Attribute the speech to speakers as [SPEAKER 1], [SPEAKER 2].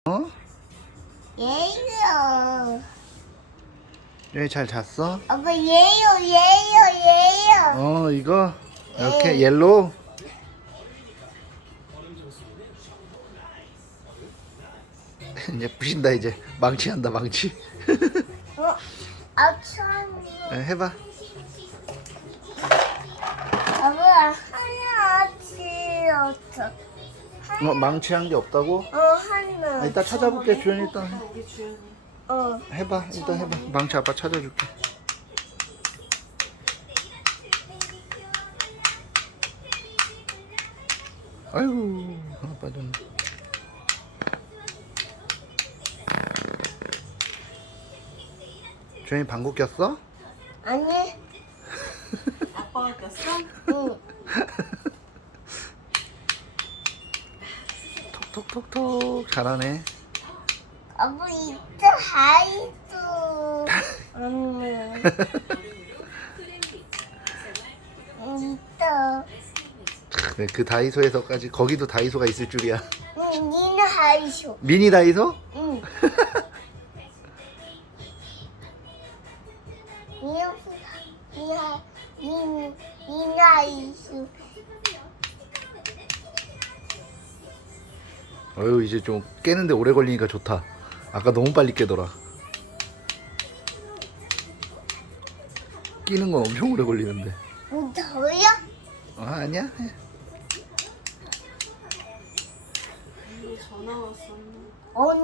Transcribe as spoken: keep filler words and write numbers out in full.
[SPEAKER 1] 어?
[SPEAKER 2] 예요.
[SPEAKER 1] 얘 잘 잤어?
[SPEAKER 2] 아빠 예요 예요 예요.
[SPEAKER 1] 어 이거 이렇게
[SPEAKER 2] 예.
[SPEAKER 1] 옐로우. 이제 부신다. 이제 망치한다 망치.
[SPEAKER 2] 어? 아참.
[SPEAKER 1] 에, 해봐.
[SPEAKER 2] 아빠 하나 지었어.
[SPEAKER 1] 어, 망치한 게 없다고?
[SPEAKER 2] 어 하나.
[SPEAKER 1] 아, 이따 찾아볼게. 주연이 일단 해.
[SPEAKER 3] 우리 주연이.
[SPEAKER 2] 어.
[SPEAKER 1] 해봐. 일단 해봐. 망치 아빠 찾아줄게. 아이고 하나 빠졌네. 주연이 방구 꼈어?
[SPEAKER 2] 아니.
[SPEAKER 3] 아빠가 꼈어?
[SPEAKER 2] 응.
[SPEAKER 1] 톡톡톡톡 잘하네.
[SPEAKER 2] 아빠 이따 하이도. 엄마. 이따.
[SPEAKER 1] 네, 그 다이소에서까지 거기도 다이소가 있을 줄이야.
[SPEAKER 2] 응, 니는 하이쇼.
[SPEAKER 1] 미니 다이소?
[SPEAKER 2] 응. 니는 니하 니는 니는 하이쇼.
[SPEAKER 1] 어휴 이제 좀 깨는데 오래 걸리니까 좋다. 아까 너무 빨리 깨더라. 끼는 건 엄청 오래 걸리는데.
[SPEAKER 2] 뭐 더요?
[SPEAKER 1] 아 아니야.
[SPEAKER 3] 전화 왔었나?
[SPEAKER 2] 어